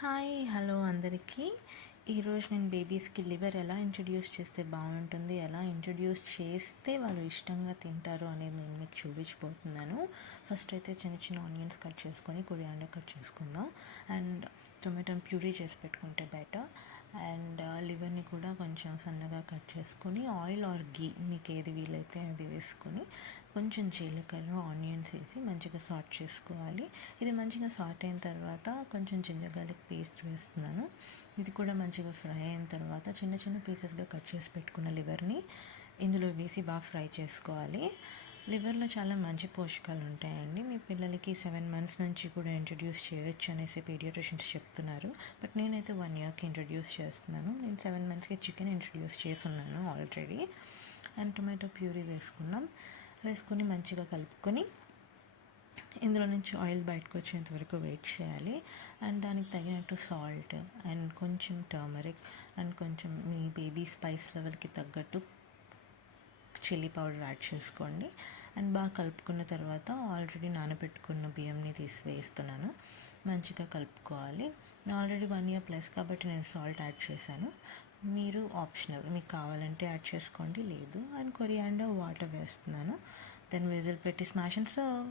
Hi hello అందరికీ. ఈరోజు నేను బేబీస్కి లివర్ ఎలా ఇంట్రడ్యూస్ చేస్తే బాగుంటుంది, ఎలా ఇంట్రడ్యూస్ చేస్తే వాళ్ళు ఇష్టంగా తింటారు అనేది నేను మీకు చూపించబోతున్నాను. ఫస్ట్ అయితే చిన్న చిన్న ఆనియన్స్ కట్ చేసుకొని కొరియాండర్ కట్ చేసుకుందాం. అండ్ టొమాటో ప్యూరీ చేసి పెట్టుకుంటే బెటర్. అండ్ లివర్ని కూడా కొంచెం సన్నగా కట్ చేసుకొని ఆయిల్ ఆర్ గీ మీకు ఏది వీలైతే అది వేసుకొని కొంచెం జీలకర్ర ఆనియన్స్ వేసి మంచిగా సాట్ చేసుకోవాలి. ఇది మంచిగా సాట్ అయిన తర్వాత కొంచెం జింజర్ గార్లిక్ పేస్ట్ వేస్తున్నాను. ఇది కూడా మంచిగా ఫ్రై అయిన తర్వాత చిన్న చిన్న పీసెస్గా కట్ చేసి పెట్టుకున్న లివర్ని ఇందులో వేసి బాగా ఫ్రై చేసుకోవాలి. లివర్లో చాలా మంచి పోషకాలు ఉంటాయండి. మీ పిల్లలకి 7 months నుంచి కూడా ఇంట్రడ్యూస్ చేయొచ్చు అనేసి పీడియాట్రిషియన్స్ చెప్తున్నారు. బట్ నేనైతే 1 yearకి ఇంట్రడ్యూస్ చేస్తున్నాను. నేను 7 monthsకి చికెన్ ఇంట్రడ్యూస్ చేస్తున్నాను ఆల్రెడీ. అండ్ టొమాటో ప్యూరీ వేసుకొని మంచిగా కలుపుకొని ఇందులో నుంచి ఆయిల్ బయటకు వచ్చేంత వరకు వెయిట్ చేయాలి. అండ్ దానికి తగినట్టు సాల్ట్ అండ్ కొంచెం టర్మరిక్ అండ్ కొంచెం మీ బేబీ స్పైస్ లెవెల్కి తగ్గట్టు చిల్లీ పౌడర్ యాడ్ చేసుకోండి. అండ్ బాగా కలుపుకున్న తర్వాత ఆల్రెడీ నానబెట్టుకున్న బియ్యంని తీసి వేస్తున్నాను. మంచిగా కలుపుకోవాలి. ఆల్రెడీ 1 year ప్లస్ కాబట్టి నేను సాల్ట్ యాడ్ చేశాను. మీరు ఆప్షనల్, మీకు కావాలంటే యాడ్ చేసుకోండి, లేదు. అండ్ కొరియాండర్ వాటర్ వేస్తున్నాను. దెన్ విజిల్ పెట్టి స్మాష్ అండ్ సర్వ్.